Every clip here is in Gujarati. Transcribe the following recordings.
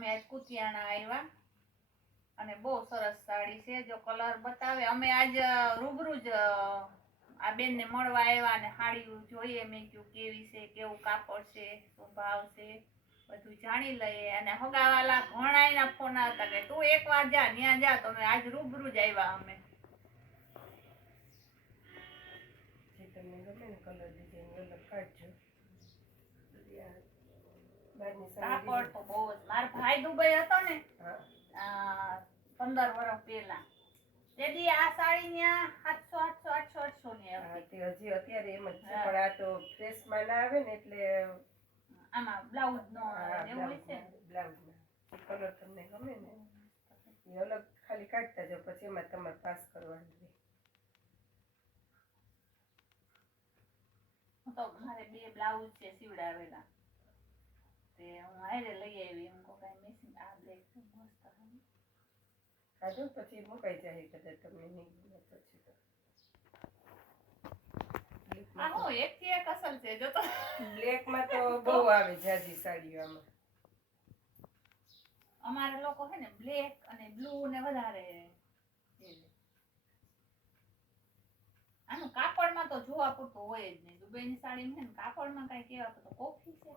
અમે આજ કુતિયાણા આવ્યા અને બહુ સરસ સાડી છે. જો કલર બતાવે, અમે આજ રૂબરૂ જ આ બેનને મળવા આવ્યા અને સાડી જોઈએ. મેં કીધું કેવી છે, કેવું કાપડ છે, શું ભાવ છે, બધું જાણી લઈએ. અને હગાવાલા ઘણાયના ફોન આવતા કે તું એકવાર જા, ત્યાં જા. તો અમે આજ રૂબરૂ જ આવ્યા. અમે તમને ગમે ને કલર ડિઝાઇન અલગ કાઢજો. કાપડ તો બહુ જ. મારો ભાઈ દુબઈ હતો ને 15 વર્ષ પહેલા, તેથી આ સાડી ત્યાં 700 ની હતી. હજી અત્યારે એમ જ છે, પણ આ તો ફ્રેશમાં ના આવે ને, એટલે આમાં બ્લાઉઝ નો એવું હોય છે. બ્લાઉઝ ના કલર તમને ગમે ને એ અલગ ખાલી કાઢતા જાવ, પછી એમાં તમારે પાસ કરવાનું છે. તો મારે 2 બ્લાઉઝ છે સીવડાવેલા, તે હું હારે લઈ આવી. એમ કો કઈ મેચિંગ આ બ્લેક મસ્ત કાઢો, પછી મુકાઈ જાય કદાચ તમને નહીં ગમે પછી તો. આ હું એક થી એક અસલ છે. જો તો બ્લેક માં તો બહુ આવે જાજી સાડીઓ. આમાં અમારા લોકો છે ને બ્લેક અને બ્લુ ને વધારે. આનું કાપડમાં તો જોવા પૂરતું હોય જ નહીં. દુબઈની સાડી છે ને કાપડમાં કઈ કેવા તો કોફી છે.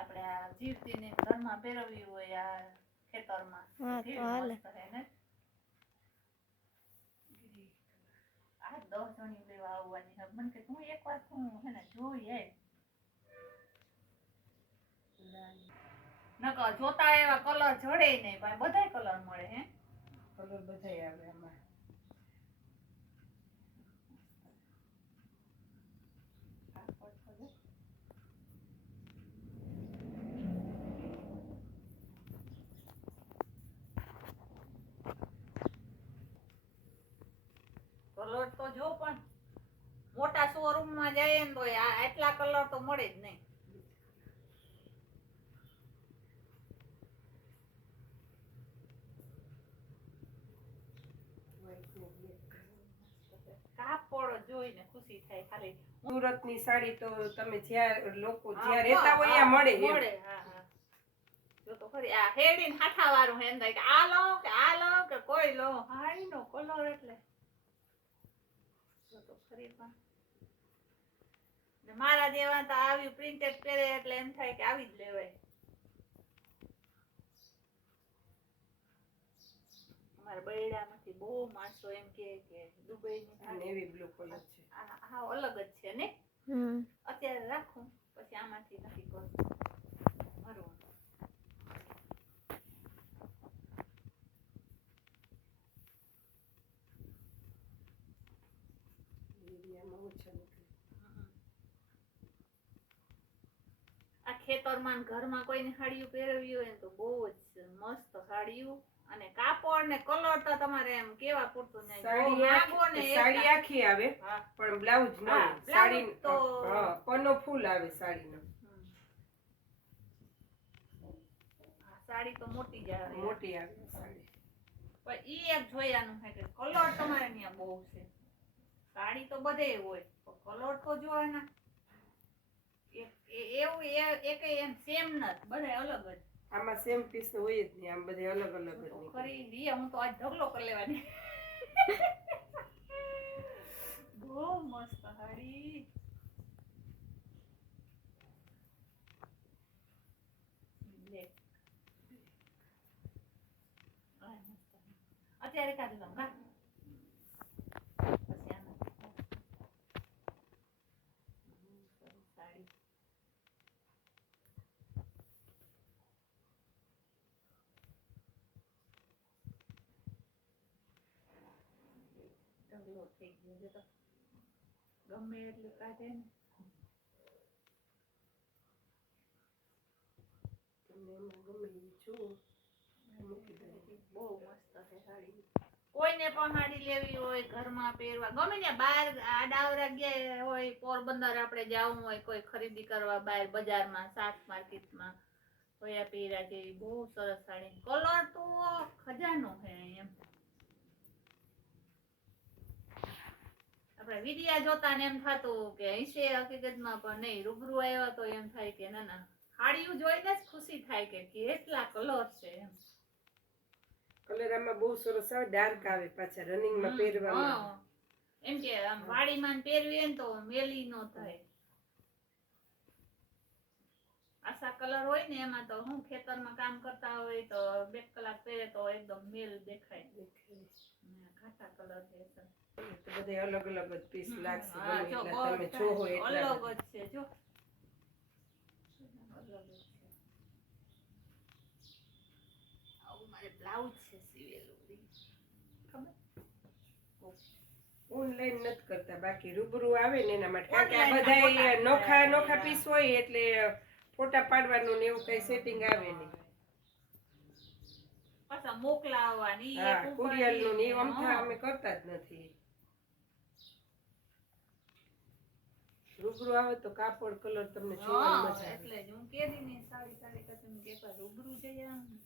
આપણે આ જીવતીને ઘરમાં પહેરવી હોય, આ ખેતરમાં મસ્ત છે ને. આ 10 જણી લેવા આવવાની છે. મને કે તું એક વાર તું હે ને જોઈ નકર જોતા એવા કલર જડે નહીં, પણ બધાય કલર મળે. હે કલર બધાય આવે આમાં. કલર તો જો, પણ મોટા શોરૂમ માં જાય ને તો આટલા કલર તો મળે જ નહીં. કાપડ જોઈને ખુશી થાય. ખાલી સુરત ની સાડી તો તમે જ્યાં લોકો જ્યાં રહેતા હોય ત્યાં મળે. જો તો ખરી આ હેડીને હાઠા વાળું એમ થાય કે આ લો કે કોઈ લો. હાડી નો કલર એટલે જો તો ખરી. પણ મારા જેવા તો આવી પ્રિન્ટેડ પહેરે એટલે એમ થાય કે આવી જ લેવાય. અમારા બૈડામાંથી બહુ માણસો એમ કે દુબઈની નેવી બ્લુ કલર છે. હા અલગ જ છે ને. અત્યારે રાખું, પછી આમાંથી નથી કરવું. આ ખેતરમાં ઘરમાં કોઈને સાડીઓ પહેરવી હોય ને તો બહુ જ મસ્ત સાડીઓ. અને કાપડ ને કલર તો તમારે એમ કેવા પૂરતું નહીં. સાડી આખી આવે પણ બ્લાઉઝ ન હોય. સાડી તો પનો ફૂલ આવે સાડીનો. સાડી તો મોટી જ આવે. મોટી આવે સાડી. પણ ઈ એક જોયાનું છે કે કલર તમારે ત્યાં બહુ છે. સાડી તો બધે હોય, કલર તો જોવાના એવું એક એમ સેમ નથી, બધા અલગ જ. આમાં સેમ પીસ હોય જ નહીં, આમ બધે અલગ અલગ જ. ખરી રિયા, હું તો આજ ઢગલો કરી લેવાની. બહુ મસ્ત સાડી. અત્યારે કાઢી લઉં કા. ઢગલો થઈ ગયો તો ગમે એટલું કાઢે ને. તમને એમાં ગમે એ જુઓ. બહુ મસ્ત છે સાડી. કોઈને પણ સાડી લેવી હોય, ઘરમાં પહેરવા ગમે ને, બહાર આડાવરા ગયા હોય, પોરબંદર આપણે જવું હોય કોઈ ખરીદી કરવા બહાર બજારમાં, શાક માર્કેટમાં, કોઈ પહેર્યા જેવી બહુ સરસ સાડી. કલર તો ખજાનો છે એમ. આપણે વિડિયા જોતા ને એમ થતું કે હશે હકીકતમાં, પણ નહીં, રૂબરૂ આવ્યા તો એમ થાય કે ના ના, સાડીઓ જોઈને જ ખુશી થાય કે કેટલા કલર છે એમ. કલર આમાં બહુ સરસ આવે, ડાર્ક આવે પાછા રનિંગમાં પહેરવામાં. હા. એમ કે આમ વાડીમાં ને પહેરવીએ ને તો મેલી નો થાય. આશા કલર હોય ને એમાં તો હું ખેતરમાં કામ કરતા હોય તો 2 કલાક પહેરે તો એકદમ મેલ દેખાય. ઘાટા કલર છે તો બધે અલગ અલગ જ પીસ લાગશે. હા, જો તમે છો હોય અલગ એટલા જ છે જો. અલગ જ છે. આવું મારે બ્લાઉઝ છે સીવેલું. ખબર? ઓનલાઈન નથી કરતા, બાકી રૂબરૂ આવે ને એના માટે. કારણ કે આ Online બધા માં નોખા ફોટા નોખા પીસ હોય એટલે ફોટા પાડવાનું ને એવું કઈ સેટિંગ આવે નહીં. પાછા મોકલાવવાની હા, કુરિયર નું ને એવું અમથા અમે કરતા જ નથી. રૂબરૂ આવે તો કાપડ કલર તમને જોવાની મજા આવે. એટલે જ હું કેદી ને સાડી કરતી કે એકવાર રૂબરૂ જઈ આવું.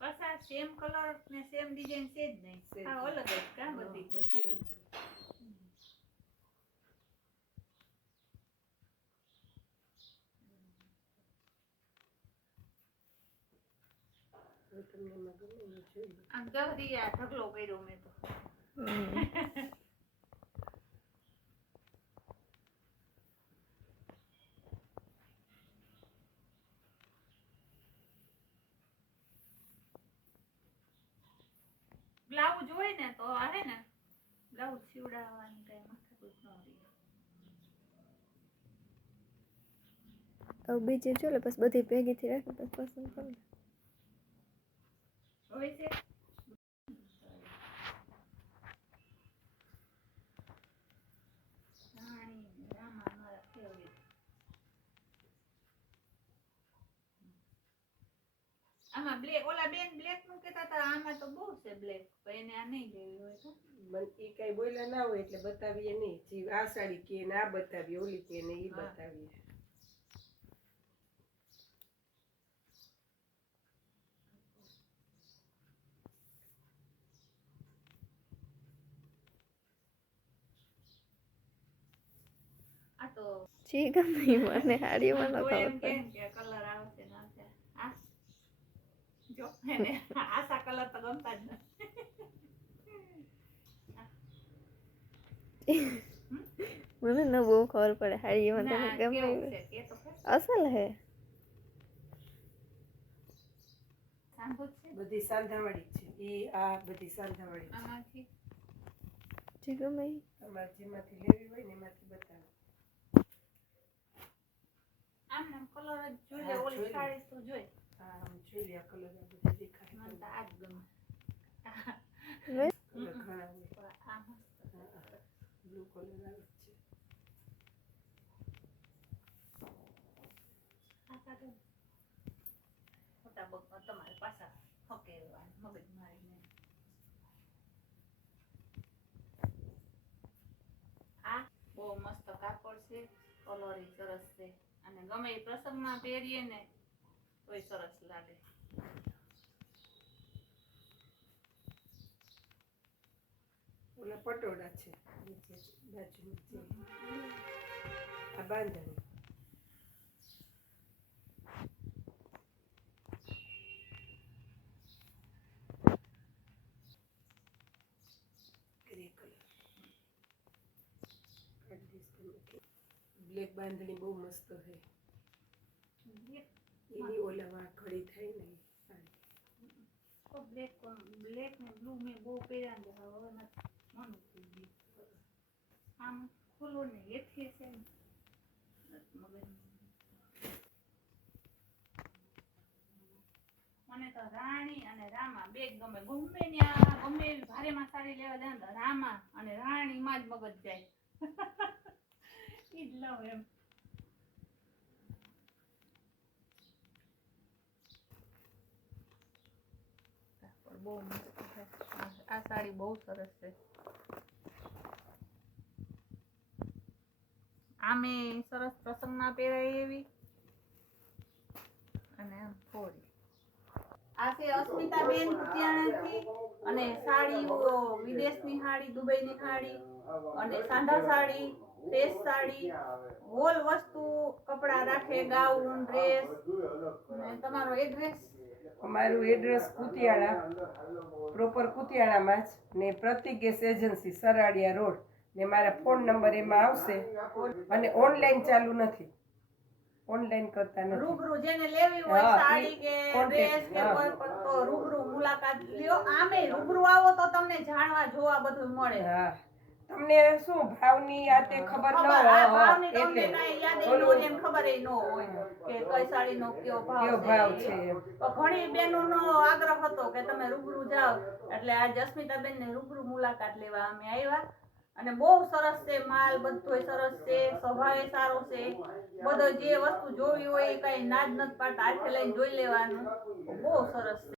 પાછા સેમ કલર ને સેમ ડિઝાઇન છે જ નહીં. આ અલગ જ કાં બધી અલગ. આમ ગહરી આ ઢગલો કર્યો મેં તો. બ્લાઉઝ હોય ને તો આ હે ને બ્લાઉઝ સીવડાવવાની કઈ માથાકૂટ ન રહે. હવે બીજી જો લે બસ બધી ભેગી થી રાખી બસ પસંદ કરી. હોય છે રાણી રામા મારા ફેવરિટ. આમાં બ્લેક ઓલા બેન બ્લેક નું કહેતા હતા, આમાં તો બહુ છે બ્લેક, પણ એને આ નહીં લેવી હોય તો મને એ કઈ બોલ્યા ના હોય એટલે બતાવીએ નહીં. જે આ સાડી કે ને આ બતાવીએ, ઓલી કે ને એ બતાવીએ. આ તો જી ગમે મને હાડીમાં ન તો એમ ખબર પડે. કે કલર આવશે ને આવશે. આ જો એને આશા કલર તો ગમતા જ મને ન બહુ ખબર પડે હાડીમાં તને ના ગમે કેવું છે કે તો ખરી. અસલ હે સાંભળ છે બધી સાંધાવાળી છે. એ આ બધી સાંધાવાળી છે. આમાંથી જી ગમે તમારે જેમાંથી લેવી હોય ને એમાંથી બતાવો. આમ કલર જ જોઈએ. હા, ઓલી જોઈ. સાડી તો જોઈ. હા, આમ જોઈ લે આ કલર આ બધા દેખાય. મને તો આ જ ગમે. કલર ઘણા હોય. આ મસ્ત. બ્લુ કલર આવે છે. આ સાડી મોટા બગ તમારે પાછા હકેલવા મગજ મારીને. આ બહુ મસ્ત કાપડ છે, કલર ય સરસ છે, અને ગમે એ પ્રસંગમાં પહેરીએ ને તોય સરસ લાગે. ઓલા પટોળા છે નીચે બાજુ નીચે. આ bandhani. Grey colour. Black bandhani બહુ મસ્ત છે. એની ઓલા વાંક ઘડી થાય ને બ્લેક બ્લેક ને બ્લુ મેં બહુ પહેર્યા ને હવે નથી મન થઈ ગયું. આમ ખુલ્લું ને હેઠે છે ને મગજ. મને તો રાણી અને રામા બે ગમે. ગમે ત્યાં ગમે એવી ભારેમાં સાડી લેવા જાય ને રામા અને રાણીમાં જ મગજ જાય. ઈ જ લવ એમ. બહુ મસ્ત છે. આ સાડી બહુ સરસ છે. આમે સરસ પ્રસંગમાં પહેરાય એવી અને આમ ફોડી. આ છે અસ્મિતાબેન કુતિયાણાથી અને સાડીઓ વિદેશની સાડી, દુબઈની સાડી અને સાંધા સાડી, ફ્રેશ સાડી, હોલ વસ્તુ કપડા રાખે, ગાઉન, ડ્રેસ. અને તમારો એડ્રેસ? અમારું એડ્રેસ કુતિયાણા, પ્રોપર કુતિયાણામાં જ ને પ્રતિક ગેસ એજન્સી સરાડિયા રોડ ને મારા ફોન નંબર એમાં આવશે. અને ઓનલાઈન ચાલુ નથી, ઓનલાઈન કરતા નથી. રૂબરૂ જેને લેવી હોય હા, સાડી કે contact, ડ્રેસ કે હા. કોઈ પણ તો રૂબરૂ મુલાકાત લ્યો. આમે રૂબરૂ આવો તો તમને જાણવા જોવા બધું મળે. હા, તમને શું ભાવની આ તે ખબર ન ખબર, આ હોય ભાવની તમને એટલે કાંઈ યાદ ય ન ઓલું હોય, એમ ખબર ય ન હોય કે કઈ સાડીનો કયો કયો ભાવ ભાવ છે. છે એમ. તો ઘણી બહેનોનો આગ્રહ હતો કે તમે રૂબરૂ જાઓ, એટલે આજે અસ્મિતાબેનને રૂબરૂ મુલાકાત લેવા અમે આવ્યા. અને બહુ સરસ છે, માલ બધોય સરસ છે, સ્વભાવે સારો છે. બધો જે વસ્તુ જોવી હોય એ કઈ નાદ નથી પાડતા, હાથે લઈને જોઈ લેવાનું. બહુ સરસ છે.